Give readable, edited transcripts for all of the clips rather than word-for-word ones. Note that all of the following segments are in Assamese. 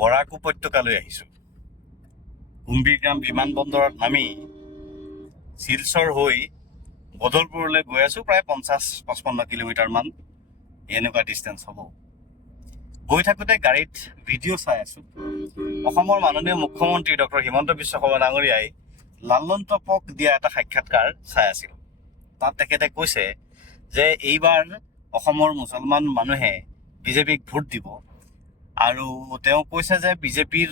বৰাক উপত্যকালৈ আহিছোঁ। কুম্ভীগ্ৰাম বিমানবন্দৰত নামি শিলচৰ হৈ বদলপুৰলৈ গৈ আছোঁ। প্ৰায় 50-55 কিলোমিটাৰমান এনেকুৱা ডিষ্টেঞ্চ হ'ব। গৈ থাকোঁতে গাড়ীত ভিডিঅ' চাই আছোঁ। অসমৰ মাননীয় মুখ্যমন্ত্ৰী ডক্টৰ হিমন্ত বিশ্ব শৰ্মা ডাঙৰীয়াই লালন টপক দিয়া এটা সাক্ষাৎকাৰ চাই আছিল। তাত তেখেতে কৈছে যে এইবাৰ অসমৰ মুছলমান মানুহে বিজেপিক ভোট দিব, আৰু তেওঁ কৈছে যে বিজেপিৰ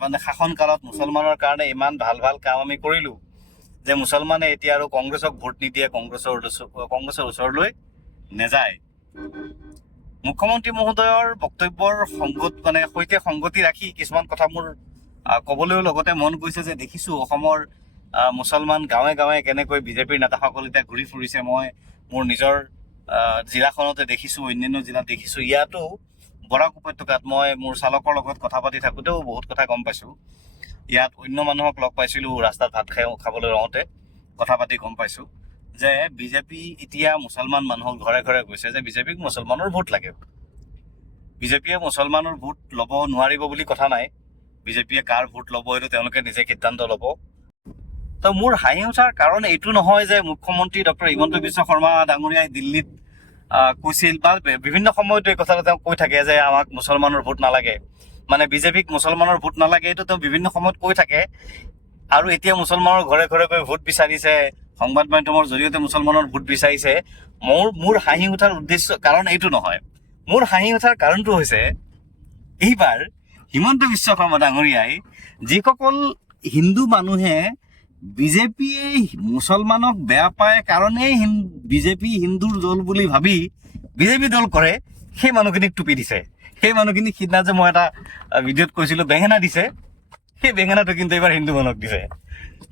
মানে শাসনকালত মুছলমানৰ কাৰণে ইমান ভাল ভাল কাম আমি কৰিলোঁ যে মুছলমানে এতিয়া আৰু কংগ্ৰেছক ভোট নিদিয়ে, কংগ্ৰেছৰ ওচৰলৈ নেযায়। মুখ্যমন্ত্ৰী মহোদয়ৰ বক্তব্যৰ সৈতে সংগতি ৰাখি কিছুমান কথা মোৰ ক'বলৈও লগতে মন গৈছে যে দেখিছোঁ অসমৰ মুছলমান গাঁৱে গাঁৱে কেনেকৈ বিজেপিৰ নেতাসকল এতিয়া ঘূৰি ফুৰিছে। মই মোৰ নিজৰ জিলাখনতে দেখিছোঁ, অন্যান্য জিলাত দেখিছোঁ। ইয়াতো বৰাক উপত্যকাত মই মোৰ চালকৰ লগত কথা পাতি থাকোঁতেও বহুত কথা গম পাইছোঁ। ইয়াত অন্য মানুহক লগ পাইছিলোঁ ৰাস্তাত ভাত খাবলৈ ৰওঁতে, কথা পাতি গম পাইছোঁ যে বিজেপি এতিয়া মুছলমান মানুহৰ ঘৰে ঘৰে গৈছে যে বিজেপিক মুছলমানৰ ভোট লাগে। বিজেপিয়ে মুছলমানৰ ভোট ল'ব নোৱাৰিব বুলি কথা নাই। বিজেপিয়ে কাৰ ভোট ল'ব এইটো তেওঁলোকে নিজে সিদ্ধান্ত ল'ব। তো মোৰ হাঁহি উঠাৰ কাৰণ এইটো নহয় যে মুখ্যমন্ত্ৰী ডক্টৰ হিমন্ত বিশ্ব শৰ্মা ডাঙৰীয়াই দিল্লীত কৈছিল বা বিভিন্ন সময়তো এই কথাটো তেওঁ কৈ থাকে যে আমাক মুছলমানৰ ভোট নালাগে, মানে বিজেপিক মুছলমানৰ ভোট নালাগে, এইটো তেওঁ বিভিন্ন সময়ত কৈ থাকে। আৰু এতিয়া মুছলমানৰ ঘৰে ঘৰে গৈ ভোট বিচাৰিছে, সংবাদ মাধ্যমৰ জৰিয়তে মুছলমানৰ ভোট বিচাৰিছে। মোৰ হাঁহি উঠাৰ কাৰণ এইটো নহয়। মোৰ হাঁহি উঠাৰ কাৰণটো হৈছে এইবাৰ হিমন্ত বিশ্ব শৰ্মা ডাঙৰীয়াই যিসকল হিন্দু মানুহে বিজেপিয়ে মুছলমানক বেয়া পায় কাৰণেই বিজেপি হিন্দুৰ দল বুলি ভাবি বিজেপি দল কৰে, সেই মানুহখিনিক টুপি দিছে। সেই মানুহখিনিক সিদিনা যে মই এটা ভিডিঅ'ত কৈছিলোঁ বেঙেনা দিছে, সেই বেঙেনাটো কিন্তু এইবাৰ হিন্দু মানুহক দিছে।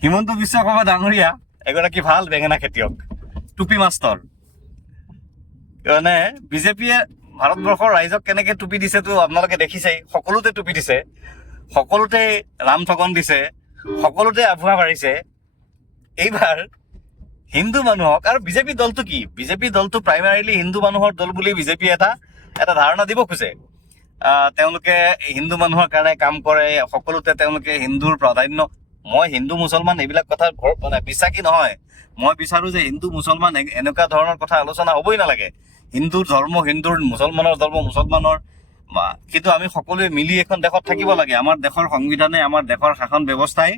হিমন্ত বিশ্ব শৰ্মা ডাঙৰীয়া এগৰাকী ভাল বেঙেনা খেতিয়ক, টুপি মাষ্টৰ। মানে বিজেপিয়ে ভাৰতবৰ্ষৰ ৰাইজক কেনেকে টুপি দিছেতো আপোনালোকে দেখিছেই। সকলোতে টুপি দিছে, সকলোতে ৰাম ঠগন দিছে, সকলোতে আভুৱা মাৰিছে। এইবাৰ হিন্দু মানুহক, আৰু বিজেপি দলটো কি, বিজেপি দলটো প্ৰাইমাৰীলি হিন্দু মানুহৰ দল বুলি বিজেপি এটা ধাৰণা দিব খোজে। তেওঁলোকে হিন্দু মানুহৰ কাৰণে কাম কৰে, সকলোতে তেওঁলোকে হিন্দুৰ প্ৰাধান্য। মই হিন্দু মুছলমান এইবিলাক কথা বিশ্বাসী নহয়। মই বিচাৰোঁ যে হিন্দু মুছলমান এনেকুৱা ধৰণৰ কথা আলোচনা হ'বই নালাগে। হিন্দুৰ ধৰ্ম হিন্দুৰ, মুছলমানৰ ধৰ্ম মুছলমানৰ। কিন্তু আমি সকলোৱে মিলি এখন দেশত থাকিব লাগে। আমাৰ দেশৰ সংবিধানে, আমাৰ দেশৰ শাসন ব্যৱস্থাই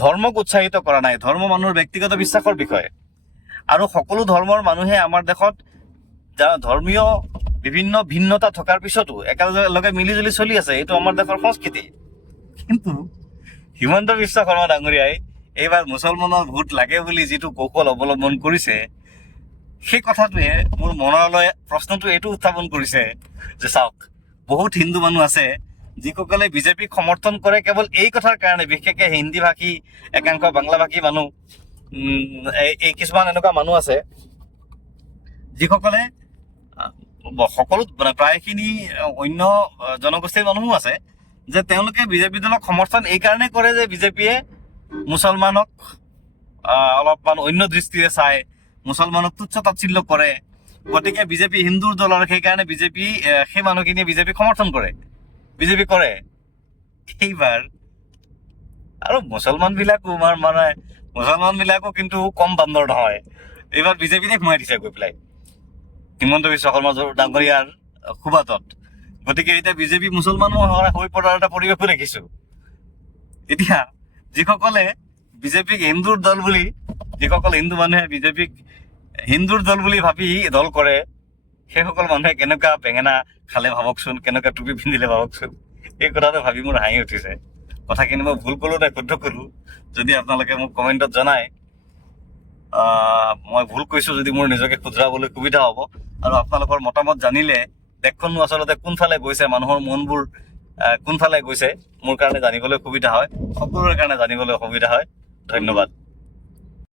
ধৰ্মক উৎসাহিত কৰা নাই। ধৰ্ম মানুহৰ ব্যক্তিগত বিশ্বাসৰ বিষয়, আৰু সকলো ধৰ্মৰ মানুহে আমাৰ দেশত ধৰ্মীয় বিভিন্ন ভিন্নতা থকাৰ পিছতো একেলগে মিলিজুলি চলি আছে। এইটো আমাৰ দেশৰ সংস্কৃতি। কিন্তু হিমন্ত বিশ্ব শৰ্মা ডাঙৰীয়াই এইবাৰ মুছলমানৰ ভোট লাগে বুলি যিটো কৌশল অৱলম্বন কৰিছে, সেই কথাটোৱে মোৰ মনলৈ প্ৰশ্নটো এইটো উত্থাপন কৰিছে যে চাওক, বহুত হিন্দু মানুহ আছে যিসকলে বিজেপিক সমৰ্থন কৰে কেৱল এই কথাৰ কাৰণে। বিশেষকৈ হিন্দী ভাষী, একাংশ বাংলা ভাষী মানুহ, এই কিছুমান এনেকুৱা মানুহ আছে যিসকলে সকলো প্ৰায়খিনি অন্য জনগোষ্ঠীৰ মানুহো আছে যে তেওঁলোকে বিজেপি দলক সমৰ্থন এই কাৰণে কৰে যে বিজেপিয়ে মুছলমানক অলপমান অন্য দৃষ্টিৰে চায়, মুছলমানক তুচ্ছ তাচ্ছিল্য কৰে। গতিকে বিজেপি হিন্দুৰ দল, আৰু সেইকাৰণে সেই মানুহখিনিয়ে বিজেপিক সমৰ্থন কৰে, বিজেপি কৰে। এইবাৰ আৰু মুছলমান বিলাকো কিন্তু কম বান্দৰ নহয়। এইবাৰ বিজেপিতে সোমাই দিছে গৈ পেলাই হিমন্ত বিশ্ব শৰ্মা ডাঙৰীয়াৰ সুবাদত। গতিকে এতিয়া বিজেপি মুছলমানো হৈ পৰাৰ এটা পৰিৱেশো দেখিছোঁ। এতিয়া যিসকলে বিজেপিক হিন্দুৰ দল বুলি, যিসকল হিন্দু মানুহে বিজেপিক হিন্দুৰ দল বুলি ভাবি দল কৰে, সেইসকল মানুহে কেনেকুৱা বেঙেনা খালে ভাবকচোন, কেনেকুৱা টুপি পিন্ধিলে ভাবকচোন। এই কথাটো ভাবি মোৰ হাঁহি উঠিছে। কথাখিনি মই ভুল ক'লোঁ নে শুদ্ধ ক'লোঁ যদি আপোনালোকে মোক কমেণ্টত জনায়। মই ভুল কৈছোঁ যদি মোৰ নিজকে শুধৰাবলৈ সুবিধা হ'ব। আৰু আপোনালোকৰ মতামত জানিলে দেশখন আচলতে কোনফালে গৈছে, মানুহৰ মনবোৰ কোনফালে গৈছে, মোৰ কাৰণে জানিবলৈ সুবিধা হয়, সকলোৰে কাৰণে জানিবলৈ সুবিধা হয়। ধন্যবাদ।